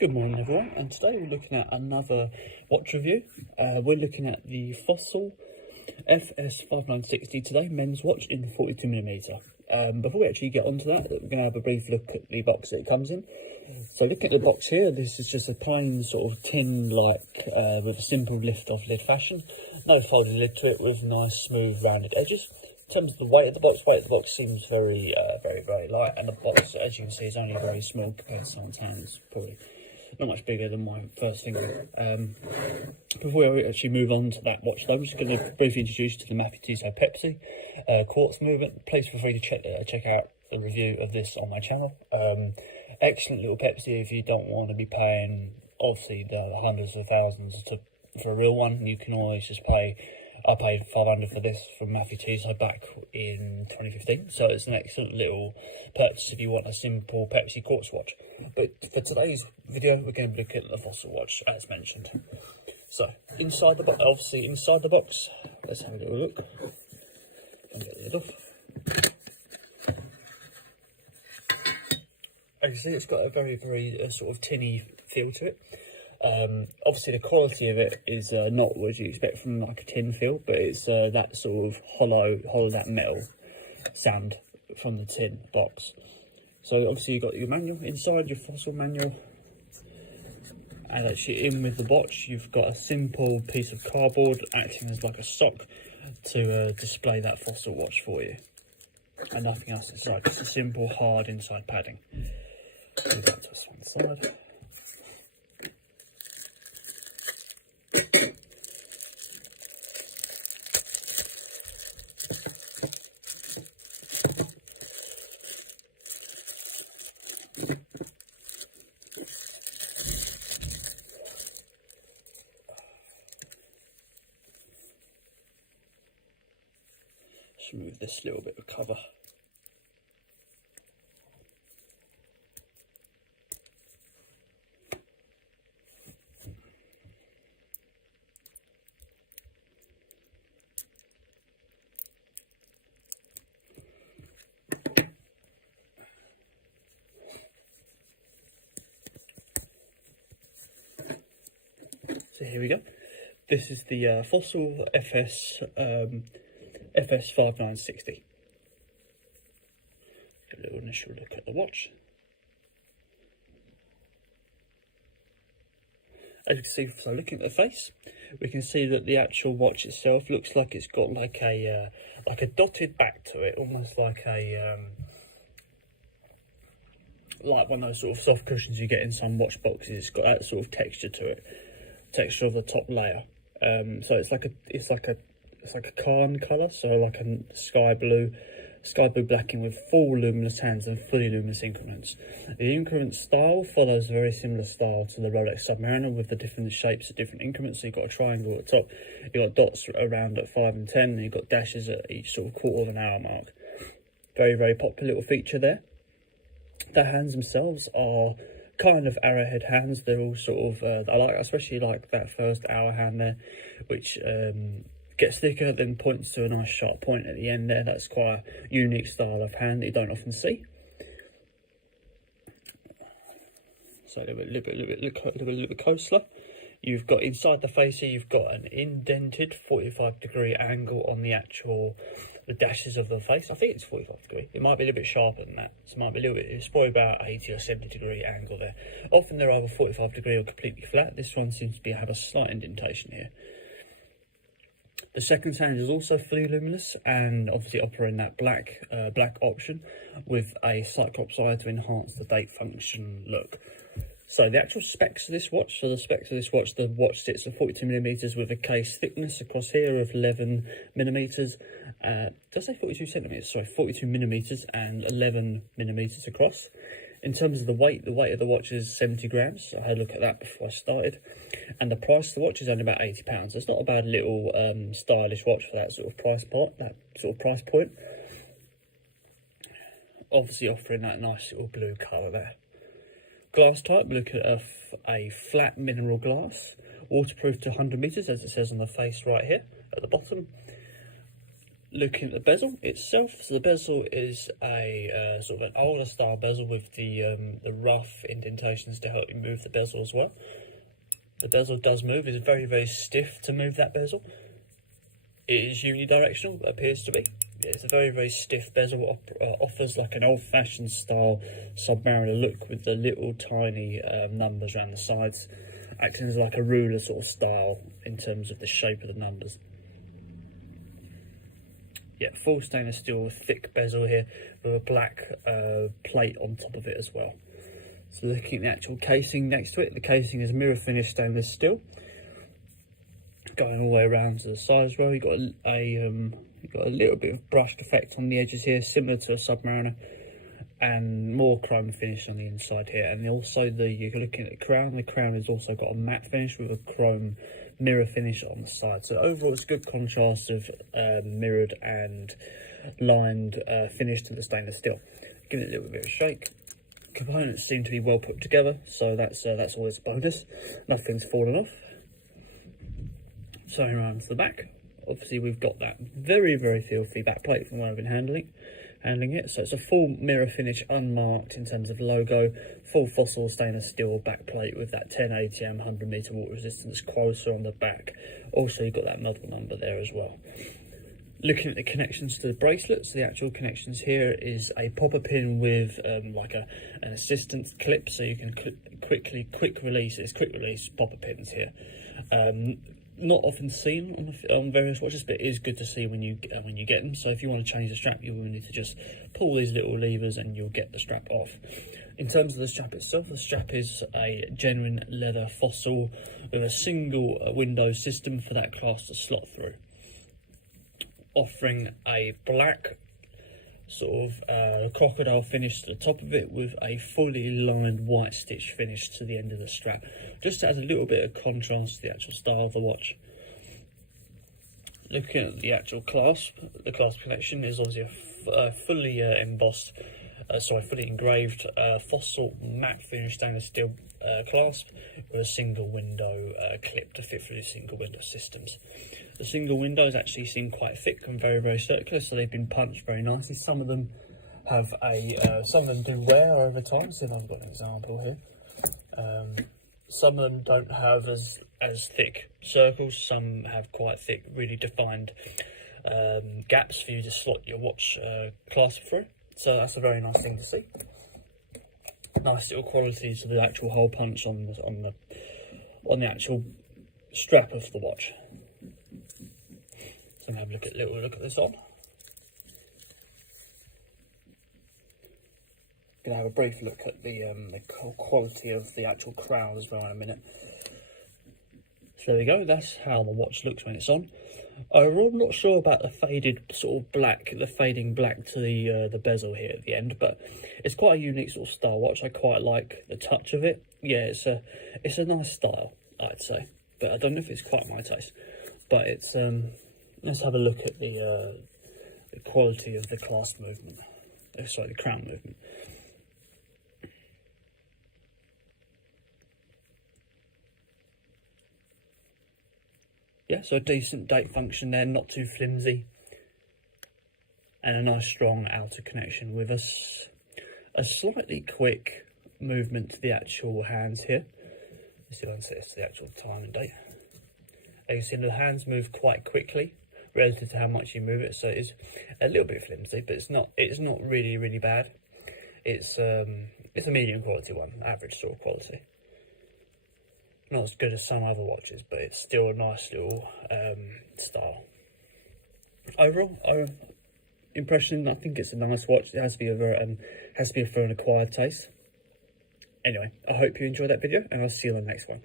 Good morning everyone, and today we're looking at another watch review. We're looking at the Fossil FS5960 today, men's watch in 42mm. Before we actually get onto that, we're going to have a brief look at the box that it comes in. So looking at the box here, this is just a plain sort of tin-like with a simple lift-off lid fashion. No folded lid to it with nice smooth rounded edges. In terms of the weight of the box seems very light, and the box, as you can see, is only very small compared to someone's hands, probably not much bigger than my first finger. Before we actually move on to that watch though, I'm just going to briefly introduce you to the Tissot Pepsi quartz movement. Please feel free to check out the review of this on my channel. Excellent little Pepsi if you don't want to be paying obviously the hundreds of thousands for a real one. You can always just pay. I paid $500 for this from Tissot back in 2015, so it's an excellent little purchase if you want a simple Pepsi quartz watch. But for today's video, we're going to look at the Fossil watch, as mentioned. So, inside the box, let's have a little look. And get the lid off. As you see, it's got a very sort of tinny feel to it. Obviously the quality of it is not what you expect from like a tin feel, but it's that sort of hollow that metal sound from the tin box. So obviously you've got your manual inside, your Fossil manual, and actually in with the watch you've got a simple piece of cardboard acting as like a sock to display that Fossil watch for you, and nothing else inside, just a simple hard inside padding. Move that to one side. Just remove this little bit of cover. So here we go. This is the Fossil FS5960. A little initial look at the watch. As you can see, so looking at the face, we can see that the actual watch itself looks like it's got like a dotted back to it, almost like a like one of those sort of soft cushions you get in some watch boxes. It's got that sort of texture to it, texture of the top layer. So it's like a cairn colour, so like a sky blue blacking with full luminous hands and fully luminous increments. The increment style follows a very similar style to the Rolex Submariner with the different shapes at different increments. So you've got a triangle at the top, you've got dots around at 5 and 10, and you've got dashes at each sort of quarter of an hour mark. Very popular little feature there. The hands themselves are kind of arrowhead hands. They're all sort of I especially like that first hour hand there, which gets thicker, then points to a nice sharp point at the end there. That's quite a unique style of hand that you don't often see. So a little bit closer. You've got inside the face here, you've got an indented 45-degree angle on the dashes of the face. I think it's 45 degree. It might be a little bit sharper than that. So it might be a little bit, it's probably about 80 or 70 degree angle there. Often they're either 45 degree or completely flat. This one seems to have a slight indentation here. The second sound is also fully luminous and obviously offering that black option with a cyclops eye to enhance the date function look. So the actual specs of this watch, the watch sits at 42mm with a case thickness across here of 11mm. Did I say 42 centimeters? Sorry, 42mm and 11mm across. In terms of the weight of the watch is 70 grams. I had a look at that before I started. And the price of the watch is only about £80. It's not a bad little stylish watch for that sort of price point. Obviously offering that nice little blue colour there. Glass type, look at a flat mineral glass, waterproof to 100 meters, as it says on the face right here at the bottom. looking at the bezel itself, so the bezel is a sort of an older style bezel with the rough indentations to help you move the bezel as well. The bezel does move. It's very, very stiff to move that bezel. It is unidirectional, appears to be. It's a very, very stiff bezel. Offers like an old-fashioned style Submariner look with the little tiny numbers around the sides, acting as like a ruler sort of style in terms of the shape of the numbers. Yeah, full stainless steel, thick bezel here with a black plate on top of it as well. So looking at the actual casing next to it, the casing is mirror finished stainless steel, going all the way around to the side as well. You've got a little bit of brushed effect on the edges here, similar to a Submariner, and more chrome finish on the inside here. And also you're looking at the crown. The crown has also got a matte finish with a chrome mirror finish on the side. So overall, it's a good contrast of mirrored and lined finish to the stainless steel. Give it a little bit of a shake. Components seem to be well put together, so that's always a bonus. Nothing's fallen off. So around to the back. Obviously, we've got that very, very filthy back plate from where I've been handling it. So it's a full mirror finish, unmarked in terms of logo, full fossil stainless steel back plate with that 10 ATM 100 meter water resistance quota on the back. Also, you've got that model number there as well. Looking at the connections to the bracelets, the actual connections here is a popper pin with like an assistance clip, so you can quick release popper pins here. Not often seen on various watches, but it is good to see when you get them. So if you want to change the strap, you will need to just pull these little levers and you'll get the strap off. In terms of the strap itself, the strap is a genuine leather fossil with a single window system for that clasp to slot through, offering a black sort of crocodile finish to the top of it with a fully lined white stitch finish to the end of the strap, just as a little bit of contrast to the actual style of the watch. Looking at the actual clasp, the clasp connection is obviously a fully fully engraved fossil matte finish stainless steel clasp with a single window clip to fit through the single window systems. The single windows actually seem quite thick and very, very circular, so they've been punched very nicely. Some of them have some of them do wear over time. So I've got an example here. Some of them don't have as thick circles. Some have quite thick, really defined gaps for you to slot your watch clasp through. So that's a very nice thing to see. Nice little quality to the actual hole punch on the actual strap of the watch. So I'm gonna have a little look at this on. Gonna have a brief look at the quality of the actual crown as well in a minute. So there we go. That's how the watch looks when it's on. I'm not sure about the faded sort of black, the fading black to the bezel here at the end, but it's quite a unique sort of style watch. I quite like the touch of it. Yeah, it's a nice style, I'd say, but I don't know if it's quite my taste. But it's let's have a look at the quality of the clasp movement. Sorry, the crown movement. Yeah, so a decent date function there, not too flimsy, and a nice strong outer connection with a slightly quick movement to the actual hands here. Let's see if I can set this to the actual time and date. As you can see, the hands move quite quickly relative to how much you move it, so it's a little bit flimsy, but it's not really, really bad. It's a medium quality one, average sort of quality. Not as good as some other watches, but it's still a nice little style. Overall, impression, I think it's a nice watch. It has to be for an acquired taste. Anyway, I hope you enjoyed that video, and I'll see you on the next one.